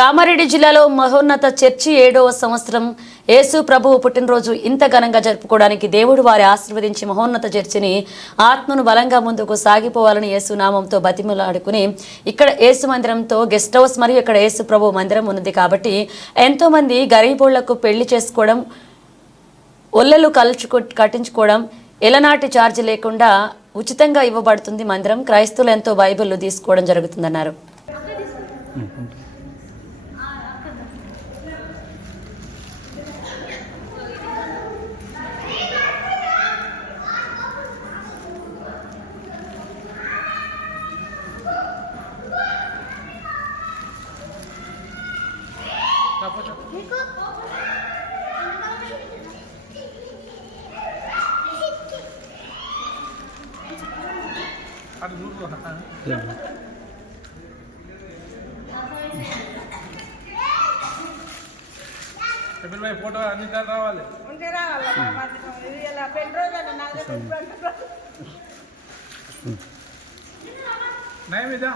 కామారెడ్డి జిల్లాలో మహోన్నత చర్చి 7వ సంవత్సరం యేసు ప్రభువు పుట్టినరోజు ఇంత ఘనంగా జరుపుకోవడానికి దేవుడు వారి ఆశీర్వదించి మహోన్నత చర్చిని ఆత్మను బలంగా ముందుకు సాగిపోవాలని యేసు నామంతో బతిమలాడుకుని ఇక్కడ యేసు మందిరంతో గెస్ట్ హౌస్ మరియు ఇక్కడ యేసు ప్రభువు మందిరం ఉన్నది కాబట్టి ఎంతో మంది గరీబోళ్లకు పెళ్లి చేసుకోవడం ఒల్లలు కట్టించుకోవడం ఎలనాటి ఛార్జ్ లేకుండా ఉచితంగా ఇవ్వబడుతుంది మందిరం క్రైస్తవులు ఎంతో బైబిల్ తీసుకోవడం జరుగుతుందన్నారు. ఫోటో అన్ని రావాలి నయమిదా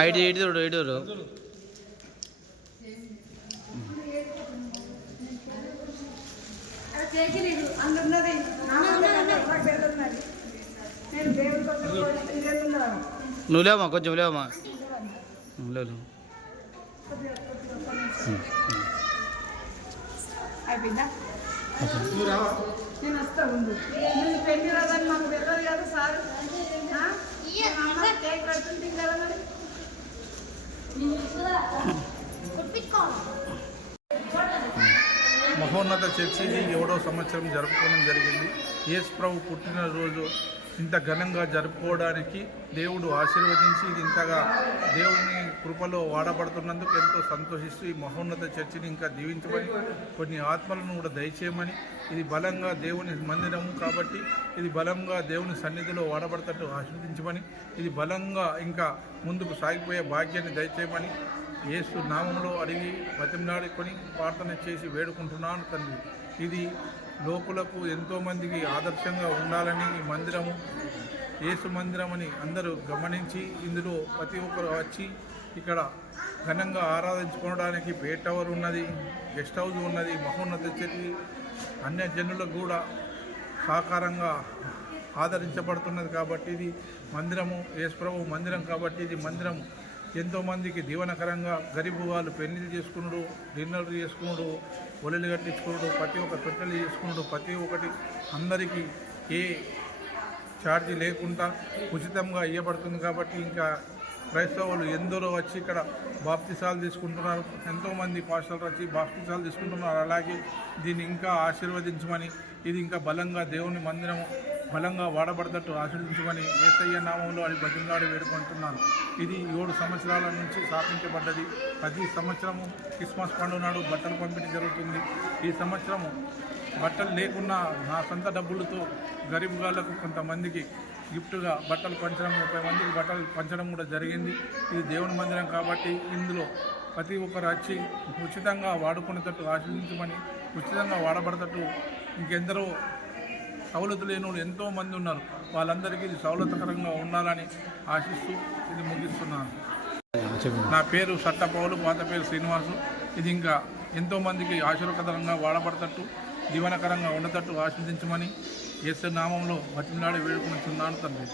ఐడి చూడు నువ్వు లేవమ్మా కొంచెం లేవమ్మా లేవు నేను వస్తా ఉండు నేను పెళ్లి రాదని మాకు తెలియదు కదా సార్ కేక్ పెడుతుంది కదా మరి మహోన్నత చర్చి 7వ సంవత్సరం జరుపుకోవడం జరిగింది. యేసు ప్రభు పుట్టినరోజు ఇంత ఘనంగా జరుపుకోవడానికి దేవుడు ఆశీర్వదించి ఇది ఇంతగా దేవుని కృపలో వాడబడుతున్నందుకు ఎంతో సంతోషిస్తూ ఈ మహోన్నత చర్చిని ఇంకా దీవించమని కొన్ని ఆత్మలను కూడా దయచేయమని ఇది బలంగా దేవుని మందిరము కాబట్టి ఇది బలంగా దేవుని సన్నిధిలో వాడబడతట్టు ఆశీర్వదించమని ఇది బలంగా ఇంకా ముందుకు సాగిపోయే భాగ్యాన్ని దయచేయమని యేసు నామంలో అడిగి బతిమలాడుకొని ప్రార్థన చేసి వేడుకుంటున్నాను తండ్రి. ఇది లోకులకు ఎంతోమందికి ఆదర్శంగా ఉండాలని ఈ మందిరము యేసు మందిరం అని అందరూ గమనించి ఇందులో ప్రతి ఒక్కరు వచ్చి ఇక్కడ ఘనంగా ఆరాధించుకోవడానికి పే టవర్ ఉన్నది, గెస్ట్ హౌస్ ఉన్నది, మహోన్నత చర్చి అన్య జనులకు కూడా సహకారంగా ఆదరించబడుతున్నది కాబట్టి ఇది మందిరము యేసు ప్రభు మందిరం కాబట్టి ఇది మందిరం ఎంతోమందికి దీవనకరంగా గరీబు వాళ్ళు పెళ్లిళ్ళు చేసుకున్నాడు, డిన్నర్లు చేసుకున్నాడు, ఒలలు కట్టించుకున్నాడు, ప్రతి ఒక్క తొట్టెలు చేసుకున్నాడు, ప్రతి ఒక్కటి అందరికీ ఏ ఛార్జీ లేకుండా ఉచితంగా ఇవ్వబడుతుంది కాబట్టి ఇంకా క్రైస్తవులు ఎందరో వచ్చి ఇక్కడ బాప్తిసాలు తీసుకుంటున్నారు, ఎంతోమంది పాస్టర్లు వచ్చి బాప్తిసాలు తీసుకుంటున్నారు. అలాగే దీన్ని ఇంకా ఆశీర్వదించమని ఇది ఇంకా బలంగా దేవుని మందిరం బలంగా వాడబడతట్టు ఆశీర్వదించమని యేసయ్య నామంలో అది బతిమలాడి వేడుకుంటున్నాను. ఇది 7 సంవత్సరాల నుంచి స్థాపించబడ్డది. ప్రతి సంవత్సరము క్రిస్మస్ పండుగ నాడు బట్టలు పంపిణీ జరుగుతుంది. ఈ సంవత్సరము బట్టలు లేకున్నా నా సొంత డబ్బులతో గరీబ్ గాళ్లకు కొంతమందికి గిఫ్ట్గా బట్టలు పంచడం 30 మందికి బట్టలు పంచడం కూడా జరిగింది. ఇది దేవుని మందిరం కాబట్టి ఇందులో ప్రతి ఒక్కరు వచ్చి ఉచితంగా వాడుకునేటట్టు ఆశీర్వదించమని ఉచితంగా వాడబడతట్టు ఇంకెందరో సౌలతు లేని వాళ్ళు ఎంతోమంది ఉన్నారు, వాళ్ళందరికీ ఇది సౌలతకరంగా ఉండాలని ఆశిస్తూ ఇది ముగిస్తున్నాను. నా పేరు సట్టపౌలు, పాత పేరు శ్రీనివాసు. ఇది ఇంకా ఎంతోమందికి ఆశీర్వకరంగా వాడబడతట్టు దీవనకరంగా ఉండేటట్టు ఆశీర్వదించమని యేసు నామంలో బతిమలాడి వేడుకుంటున్నాను తండ్రి.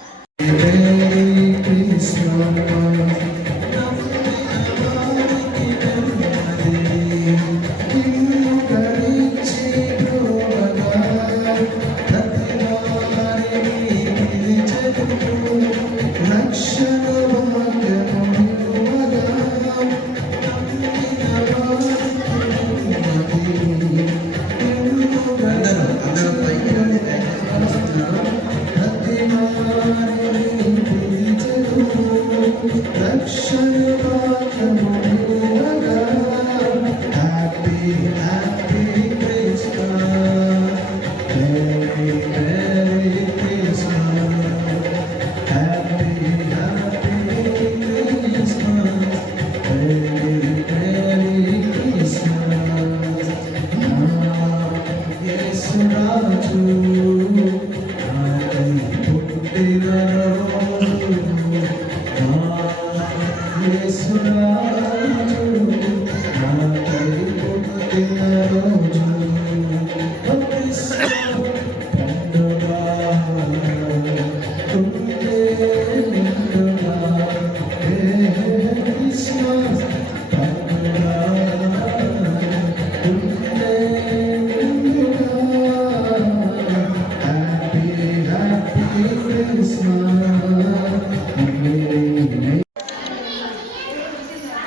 Merry Christmas.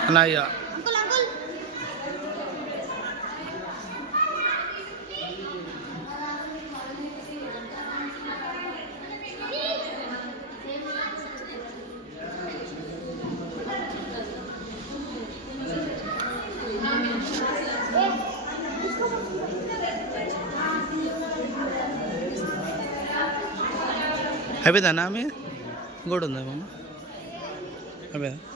అన్నయ్య అయిపోయిందా అన్న ఆమె ఇంకోటి ఉందా ఏమన్నా అయిపోయిందా